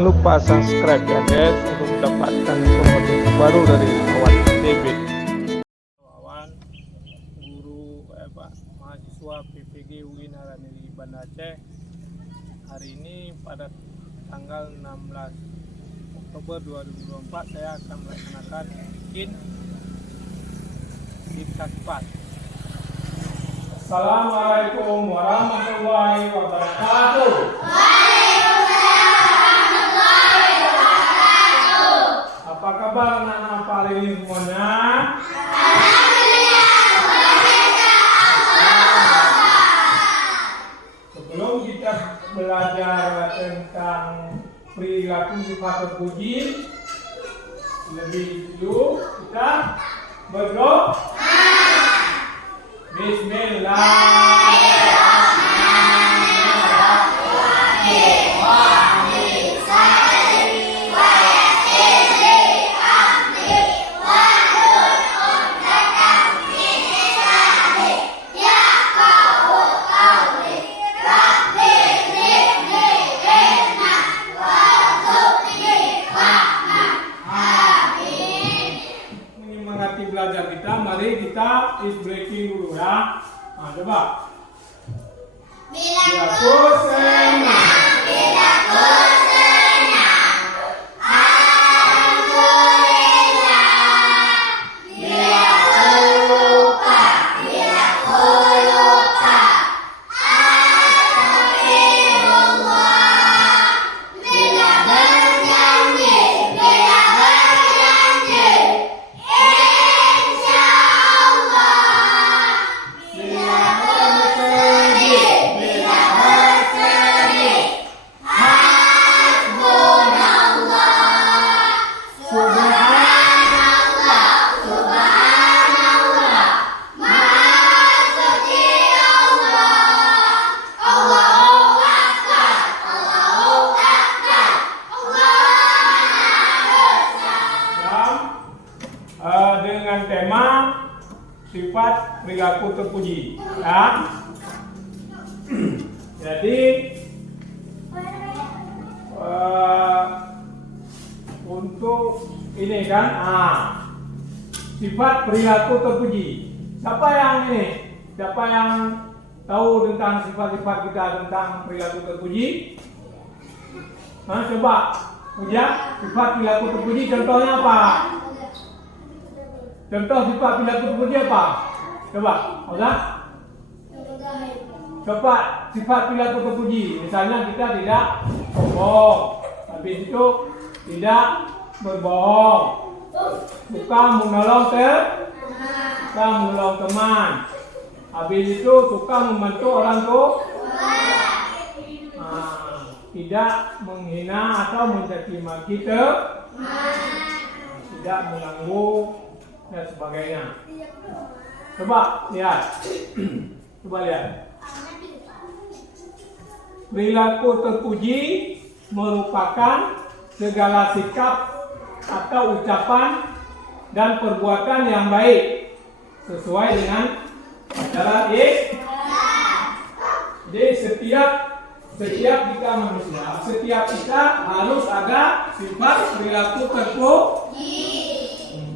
Jangan lupa subscribe ya guys untuk mendapatkan informasi baru dari Kawan TV. Kawan, guru mahasiswa PPG UI Naranili Banda Aceh. Hari ini pada tanggal 16 Oktober 2024 saya akan melaksanakan bikin Diktat. Assalamualaikum warahmatullahi wabarakatuh. Apa kabar anak-anak Pak ini semuanya? Sebelum kita belajar tentang perilaku sifat terpuji, lebih dulu kita berdoa. Menyemangati belajar kita, mari kita is breaking dulu ya. Nah, coba. Bila ku senang, bila ku senang, alhamdulillah. Bila ku lupa, astagfirullah. Bila berjanji, dengan tema sifat perilaku terpuji ya. Jadi untuk ini kan sifat perilaku terpuji. Siapa yang tahu tentang sifat-sifat kita tentang perilaku terpuji? Coba punya sifat perilaku terpuji, contohnya apa? Contoh sifat perilaku terpuji apa? Coba, coba sifat perilaku terpuji. Misalnya kita tidak bohong, habis itu tidak berbohong, suka menolong teman, habis itu suka membantu orang tua, tidak menghina atau mencaci maki tidak mengganggu dan sebagainya. Coba lihat. Perilaku terpuji merupakan segala sikap atau ucapan dan perbuatan yang baik sesuai dengan ajaran Islam. Jadi setiap kita manusia, setiap kita harus ada sifat perilaku terpuji.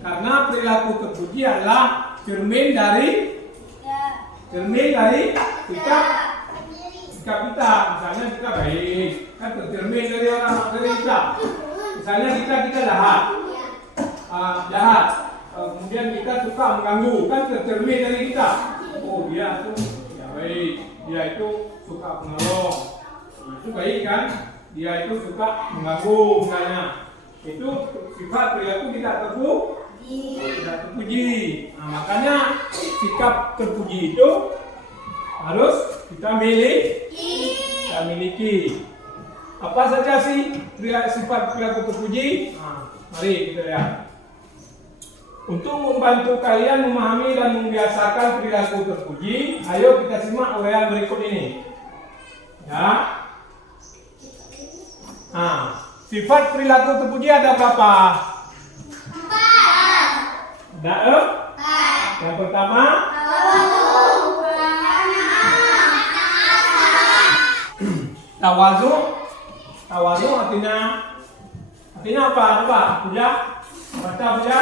Karena perilaku terpuji adalah cermin dari sikap kita. Misalnya kita baik, kan tercermin dari kita. Misalnya kita jahat, kemudian kita suka mengganggu, kan tercermin dari kita. Oh dia tuh ya baik, dia itu suka menolong, itu baik kan? Dia itu suka mengganggu misalnya. Itu sifat perilaku tidak terpuji. Makanya sikap terpuji itu harus kita miliki. Apa saja sih sifat perilaku terpuji? Mari kita lihat. Untuk membantu kalian memahami dan membiasakan perilaku terpuji, ayo kita simak uraian berikut ini. Ya. Sifat perilaku terpuji ada berapa? 4. Yang pertama, tawazu. Tawazu artinya Artinya apa? Coba, Puja. Baca Puja.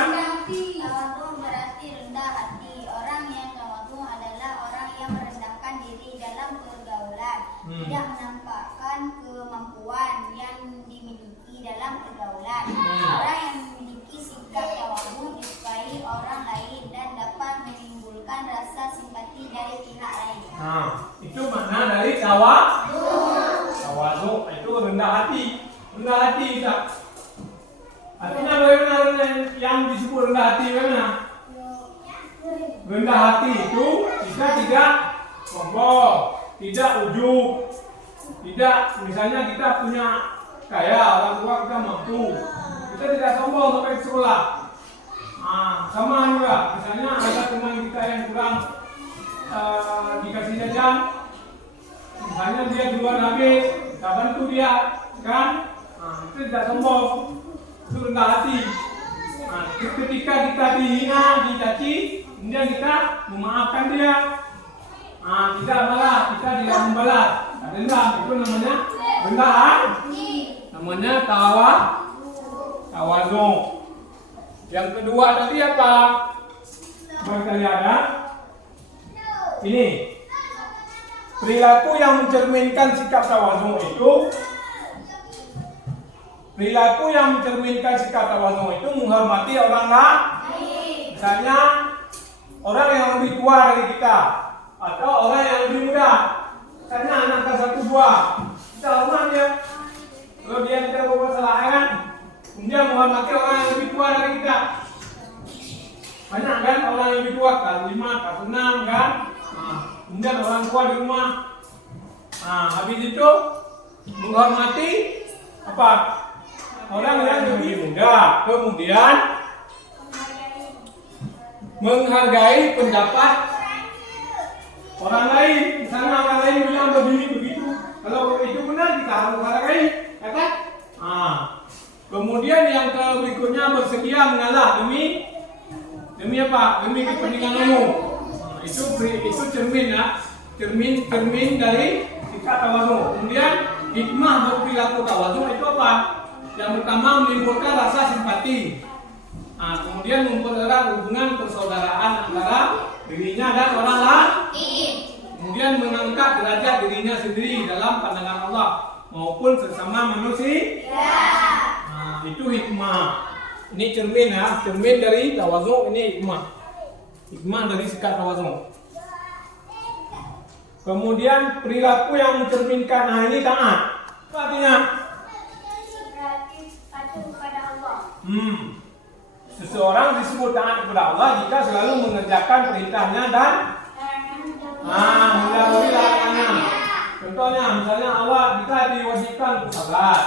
Tawadhu berarti rendah hati. Orang yang tawadhu adalah orang yang merendahkan diri dalam pergaulan, tidak menampakkan kemampuan yang dimiliki dalam pergaulan. Orang yang memiliki sikap tawadhu disukai orang lain dan dapat menimbulkan rasa simpati dari pihak lain. Nah, itu makna dari tawadhu. Tawadhu itu rendah hati. Rendah hati tak? Artinya bagaimana yang disebut rendah hati bagaimana? Rendah hati itu kita tidak sombong, tidak ujub, tidak misalnya kita punya kaya, orang tua kita mampu, kita tidak sombong sampai ke sekolah. Sama juga, misalnya ada teman kita yang kurang dikasih jajan, misalnya dia keluar habis, kita bantu dia, kan? Itu tidak sombong, itu rendah hati. Ketika kita dihina, dicaci, kemudian kita memaafkan dia, tidak malah kita tidak membalas, rendah, itu namanya rendah hati, namanya tawadhu. Yang kedua tadi apa? Barangkali ada ini perilaku yang mencerminkan sikap tawadhu itu. Perilaku yang mencerminkan sikap tawadhu itu menghormati orang lain. Misalnya orang yang lebih tua dari kita atau orang yang lebih muda. Misalnya anak kelas 1 buah, kita hormat dia. Kalau dia tidak berbuat salah kan, kemudian menghormati orang yang lebih tua dari kita. Banyak kan orang yang lebih tua, kelas 5, kelas 6 kan. Kemudian orang tua di rumah. Habis itu menghormati apa? Orang yang lebih muda, kemudian menghargai pendapat orang lain. Misalnya orang lain bilang begini begitu, kalau itu benar kita harus menghargai, ya kan? Kemudian yang berikutnya bersedia mengalah demi apa? Demi kepentingan umum. Itu cermin ya, cermin dari sikap tawadhu. Kemudian hikmah berperilaku tawadhu itu apa? Yang pertama menimbulkan rasa simpati. Kemudian mempererat hubungan persaudaraan antara dirinya dan orang lain. Kemudian mengangkat derajat dirinya sendiri dalam pandangan Allah maupun sesama manusia. Itu hikmah. Ini cermin ya, cermin dari tawadhu, ini hikmah. Hikmah dari sikap tawadhu. Kemudian perilaku yang mencerminkan ini taat. Apa artinya? Seseorang disebut taat kepada Allah jika selalu mengerjakan perintahnya dan menjauhi larangannya. Contohnya, misalnya Allah kita diwajibkan bersalat,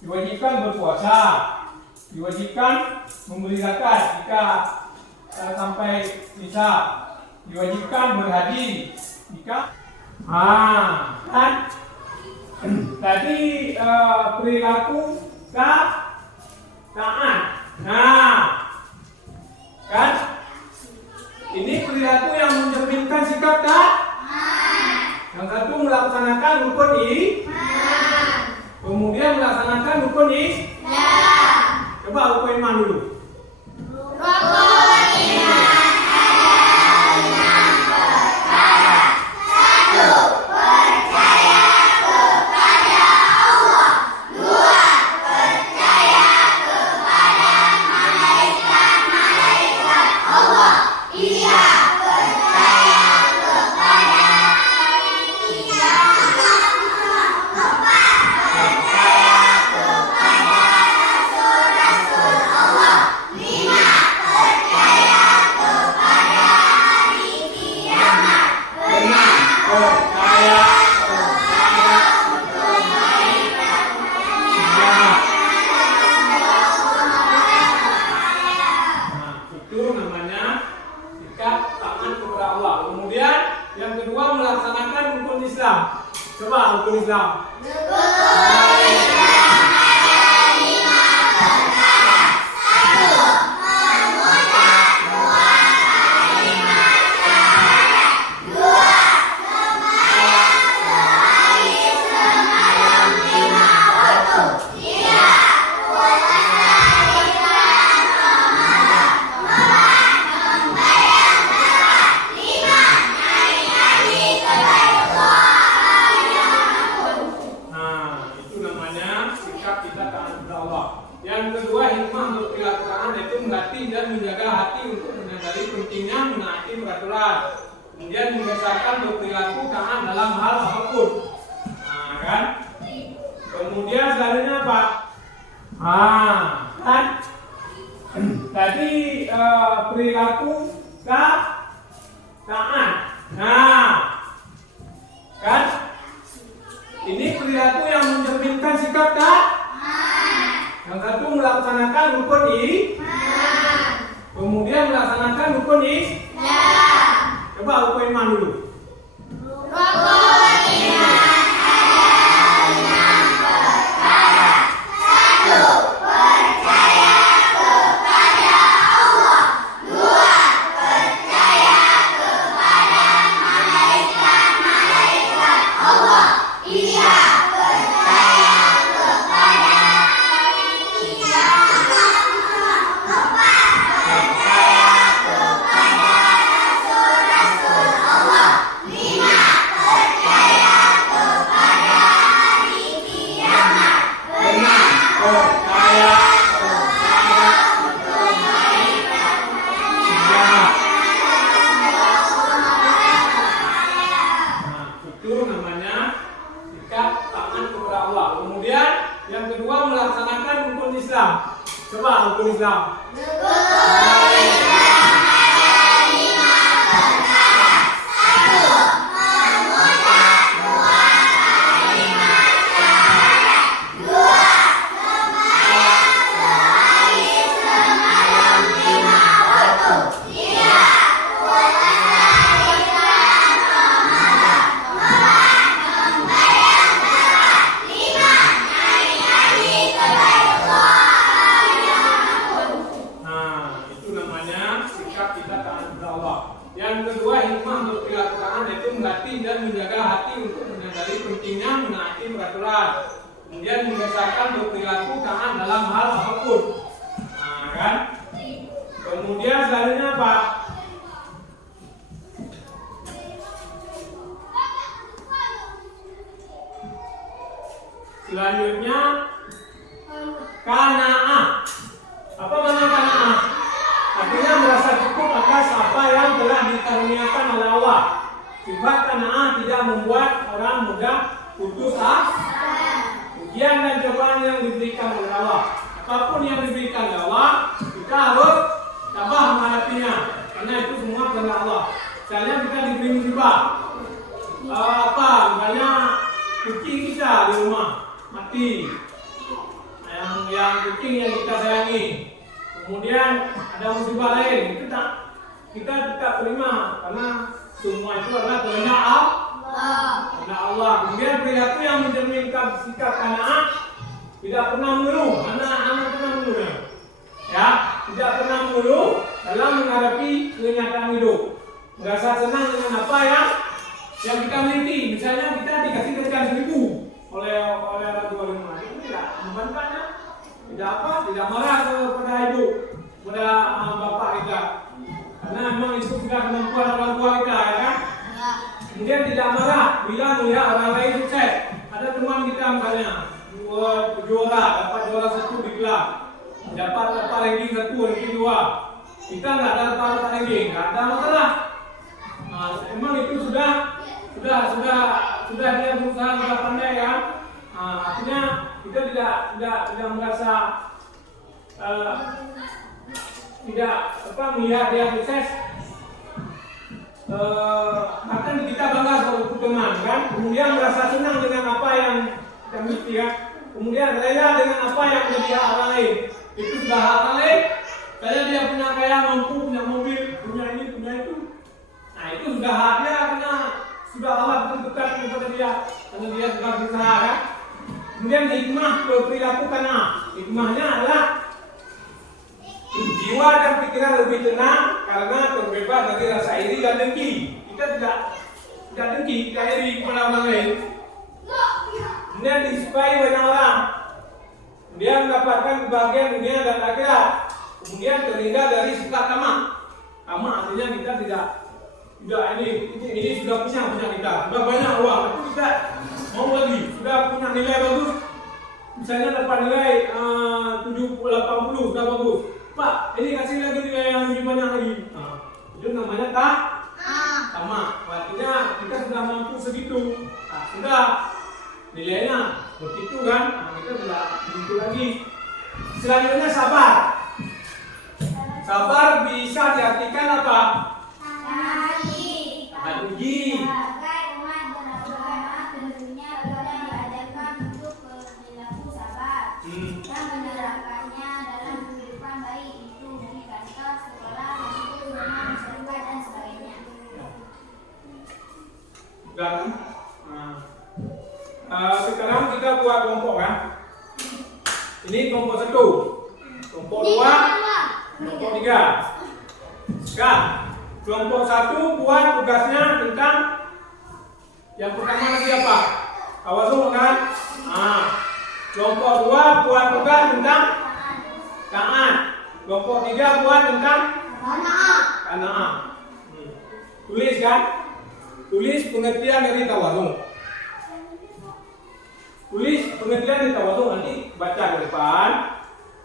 diwajibkan berpuasa, diwajibkan memberi zakat jika sampai bisa, diwajibkan berhaji jika kan tadi perilaku taat. Kan ini perilaku yang mencerminkan sikap taat. Yang satu melaksanakan rukun iman, kemudian melaksanakan rukun Islam. Coba rukun iman dulu. Rukun iman ada 5 perkara. 1. Percaya kepada Allah. 2. Percaya kepada malaikat-malaikat Allah. 3. Percaya kepada hari kiamat. 4. Percaya kepada rasul-rasul Allah. 5. Percaya kepada hari kiamat. 6. Percaya kepada malaikat kiamat. Itu namanya sikap taat kepada Allah. Kemudian yang kedua melaksanakan rukun Islam. Coba rukun Islam. apa? Kan? Tadi perilaku taat. Nah, kan? Ini perilaku yang mencerminkan sikap taat. Yang satu melaksanakan rukun iman. Kemudian melaksanakan rukun Islam. Coba rukun iman dulu. Rukun iman ada 6 perkara. 1. Percaya kepada Allah. 2. Percaya kepada malaikat-malaikat Allah. 3. Percaya kepada hari kiamat. 4. Percaya kepada rasul-rasul Allah. 5. Percaya kepada hari kiamat. 6. Percaya kepada malaikat kiamat. Nah, itu namanya sikap taat kepada Allah. Kemudian yang kedua melaksanakan rukun Islam. Coba rukun Islam. Nah, itu namanya sikap kita taat kepada Allah. Yang kedua hikmah berperilaku taat yaitu melatih dan menjaga hati untuk menyadari pentingnya menaati peraturan. Kemudian membiasakan berperilaku taat dalam hal apapun. Nah, kan? Kemudian selanjutnya apa? Selanjutnya qanaah. Apa makna qanaah? Artinya merasa cukup atas apa yang telah dikaruniakan oleh Allah. Sifat qanaah tidak membuat orang mudah putus asa. Ujian dan cobaan yang diberikan oleh Allah, apapun yang diberikan oleh Allah, kita harus tabah menghadapinya. Karena itu semua kehendak Allah. Misalnya kita diberi musibah, misalnya kucing kita di rumah mati, yang kucing yang kita sayangi. Kemudian ada musibah lain, kita tidak terima karena semua itu adalah kehendak Allah. Kemudian perilaku yang mencerminkan sikap qanaah, tidak pernah mengeluh. Anak pernah mengeluh, ya, tidak pernah mengeluh dalam menghadapi kenyataan hidup. Merasa senang dengan apa yang kita miliki. Misalnya kita dikasih kerjaan 1000 oleh orang tua rumah, itu tidak membantunya. Tidak marah kepada ibu, kepada bapak kita, karena memang itu sudah kemampuan orang tua kita, ya kan? Kemudian tidak marah bila melihat orang lain sukses. Ada teman kita misalnya juara, dapat juara 1 di kelas, dapat ranking 1, ranking 2. Kita nggak dapat ranking, nggak ada masalah. Nah, emang itu sudah dia berusaha, sudah pandai, ya. Artinya kita tidak merasa tidak melihat dia sukses. Bahkan kita bangga sebagai teman, kan? Kemudian merasa senang dengan apa yang kita miliki, kan? Kemudian rela dengan apa yang menjadi hak orang lain. Itu sudah hak orang lain. Saya dia punya kaya, mampu, punya mobil, punya ini, punya itu. Nah, itu sudah haknya karena sudah Allah tentukan kepada dia, karena dia sudah berusaha, kan? Kemudian hikmah berperilaku qanaah. Hikmahnya adalah jiwa dan pikiran lebih tenang karena terbebas dari rasa iri dan dengki. Kita tidak dengki, tidak iri kepada orang lain. Kemudian disukai banyak orang. Kemudian mendapatkan kebahagiaan dunia dan akhirat. Kemudian terhindar dari sifat tamak. Tamak artinya kita tidak ini sudah punya kita, sudah banyak uang, tapi kita mau lagi, sudah punya nilai bagus. Misalnya dapat nilai 70, 80 sudah bagus. Pak, ini kasih lagi nilai yang lebih banyak lagi. Nah, itu namanya tamak. Artinya kita sudah mampu segitu. Nah, sudah nilainya begitu kan. Nah, kita tidak begitu lagi. Selanjutnya sabar. Sabar bisa diartikan apa? Tahan uji. Sebagai umat beragama, tentunya kita diajarkan untuk perilaku sabar dan menerapkannya dalam kehidupan baik itu di kantor, sekolah, rumah, masyarakat dan sebagainya. Dan sekarang kita buat kelompok kan. Ini kelompok 1, kelompok 2, kelompok 3. Sekarang kelompok 1 buat tugasnya tentang yang pertama lagi apa? Awas kan? Kelompok 2 buat tugas tentang taat. Kelompok 3 buat tentang qanaah. Tulis kan? Tulis pengertian dari tawadhu. Tulis pengertian dari tawadhu, nanti baca ke depan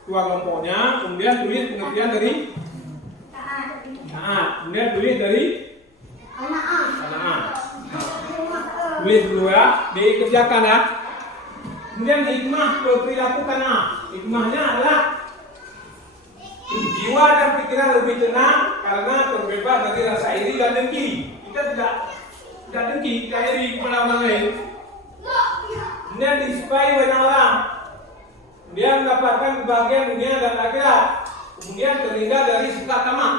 dua kelompoknya, kemudian tulis pengertian dari taat, kemudian tulis dari qanaah. Tulis dulu ya, dikerjakan ya. Kemudian hikmah perilaku qanaah. Hikmahnya adalah jiwa dan pikiran lebih tenang karena terbebas dari rasa iri dan dengki. Kita tidak dengki, tidak iri kepada orang lain. Kemudian disukai banyak orang. Kemudian mendapatkan kebahagiaan dunia dan akhirat. Kemudian terhindar dari sifat tamak.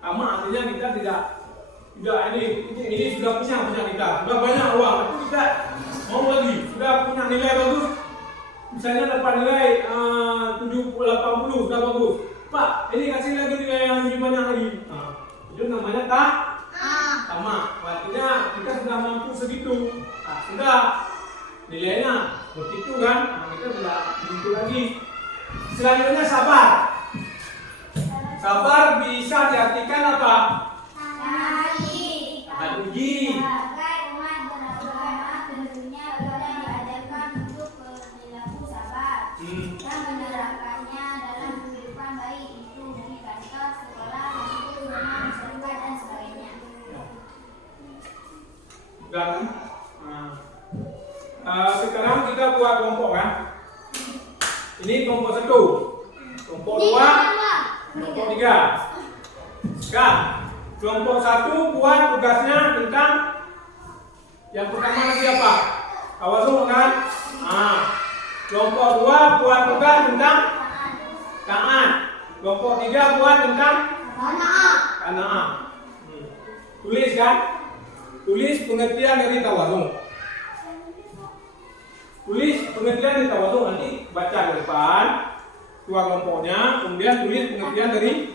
Tamak artinya kita tidak ini sudah punya kita, sudah banyak uang, tapi kita mau lagi, sudah punya nilai bagus. Misalnya dapat nilai 70, 80 sudah bagus. Pak, ini kasih lagi nilai yang lebih banyak lagi. Itu namanya tamak. Artinya kita sudah mampu segitu. Sudah nilainya begitu kan. Kita tidak begitu lagi. Selanjutnya sabar. Sabar bisa diartikan apa? Tahan uji. Sebagai umat beragama, tentunya kita diajarkan untuk perilaku sabar dan menerapkannya dalam kehidupan baik itu di kantor, sekolah, rumah, masyarakat dan sebagainya. Dan sekarang kita buat kelompok kan. Ini kelompok 1, kelompok 2, kelompok 3. Sekarang kelompok 1 buat tugasnya tentang yang pertama lagi apa? Awas kan? Kelompok 2 buat tugas tentang taat. Kelompok 3 buat tentang qanaah. Tulis kan? Tulis pengertian dari tawadhu. Tulis pengertian dari tawadhu, nanti baca ke depan dua kelompoknya, kemudian tulis pengertian dari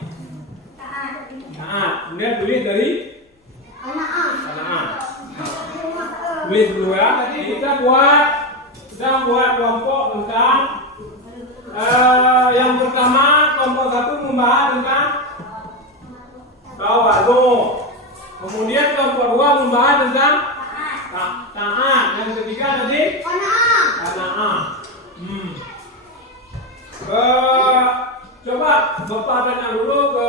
taat, kemudian tulis dari qanaah. Tulis dulu ya. Tadi kita sedang buat kelompok tentang yang pertama, kelompok 1 membahas tentang tawadhu. Kemudian kelompok 2 membahas tentang taat. Yang ketiga tadi qanaah. Coba Bapak tanya dulu ke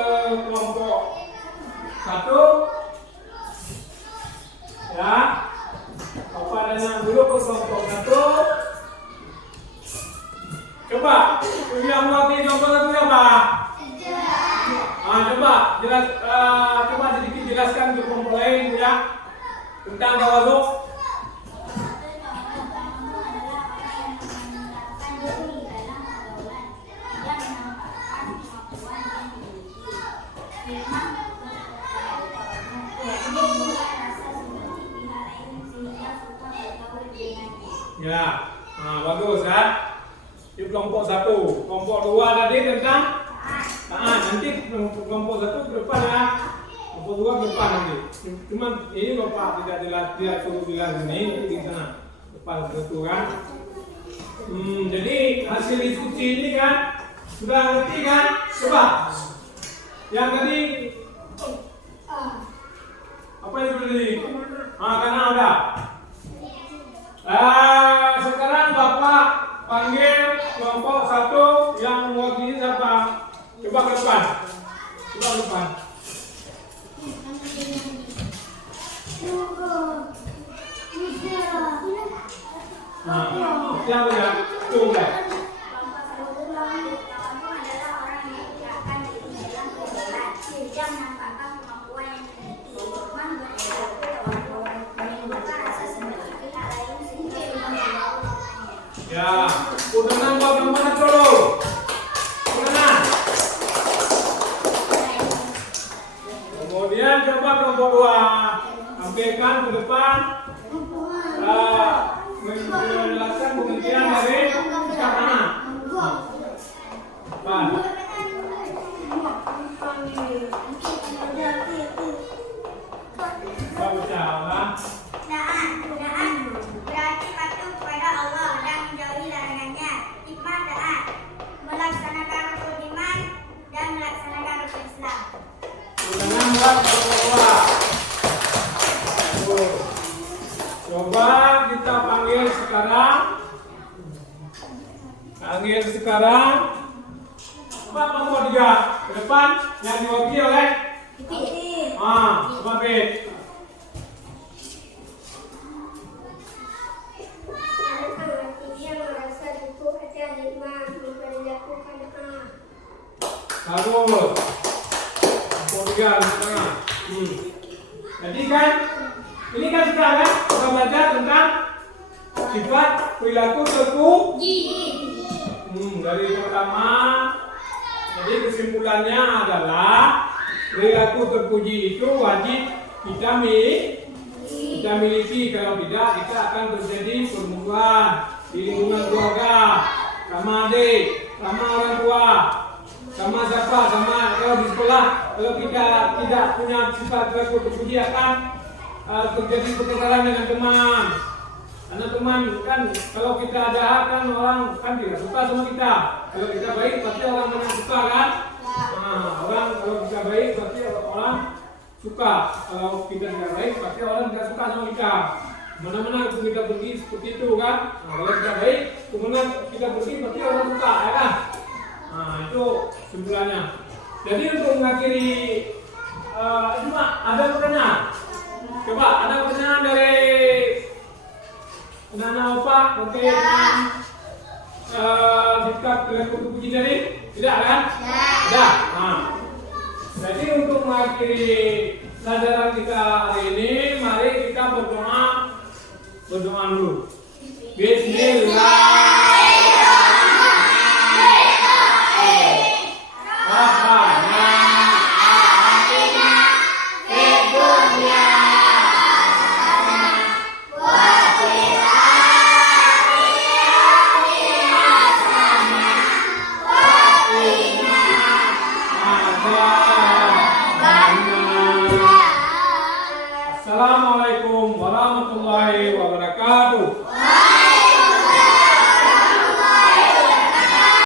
kelompok 1 ya. Bapak tanya dulu ke kelompok 1. Coba yang wakil kelompok 1 apa? Coba coba sedikit jelaskan ke kelompok lain ya tentang tawadhu. Ya, bagus ya. Di kelompok 1, kelompok 2 tadi tentang nanti kelompok 1 ke depan ya. Kelompok 2 ke depan nanti. Cuman ini Bapak tidak suruh jelas ini di sana. Depan itu kan. Jadi hasil diskusi ini kan sudah ngerti kan? Coba. Yang tadi apa itu tadi? Karena ada. Sekarang Bapak panggil kelompok 1 yang mewakili siapa? Coba ke depan. Coba ke depan. Nah, siapa ya? Coba. adalah orang yang menyerahkan diri dalam pergaulan, tidak menampakkan kemampuan yang dimiliki, menimbulkan rasa simpati pihak lain sehingga bergaul dengannya. Ya, udah nampak yang mana dulu? Mana? Kemudian coba kelompok 2 sampaikan ke depan menjelaskan pengertian dari sikap anak. Depan. Baca orang. Daan berarti patuh kepada Allah dan menjauhi larangannya. Hikmah daan melaksanakan rukun iman dan melaksanakan rukun Islam. Udah nampak kelompok 2. Coba kita panggil sekarang. Pak nomor 3 ke depan yang diwakili oleh coba Bet. Dia merasa cukup ada hikmah memperlakukan Bagus. Nomor 3 di tengah. Jadi kan ini kan sekarang kita belajar tentang sifat perilaku terpuji. Dari pertama, jadi kesimpulannya adalah perilaku terpuji itu wajib kita miliki. Kalau tidak, kita akan terjadi permusuhan di lingkungan keluarga, sama adik, sama orang tua, sama siapa, sama kalau di sekolah. Kalau kita tidak punya sifat perilaku terpuji akan terjadi pertengkaran dengan teman. Karena teman kan kalau kita jahat kan orang kan tidak suka sama kita. Kalau kita baik pasti orang mana suka kan? Orang kalau kita baik pasti orang suka. Kalau kita tidak baik pasti orang tidak suka sama kita. Mana-mana kita pergi seperti itu kan? Kalau kita baik, kemana kita pergi pasti orang suka, ya kan? Itu kesimpulannya. Jadi untuk mengakhiri cuma ada pertanyaan. Coba ada pertanyaan dari Nana Opa, oke? Sikap perilaku terpuji tadi tidak kan? Ada. Jadi untuk mengakhiri pelajaran kita hari ini, mari kita berdoa dulu. Bismillahirrahmanirrahim.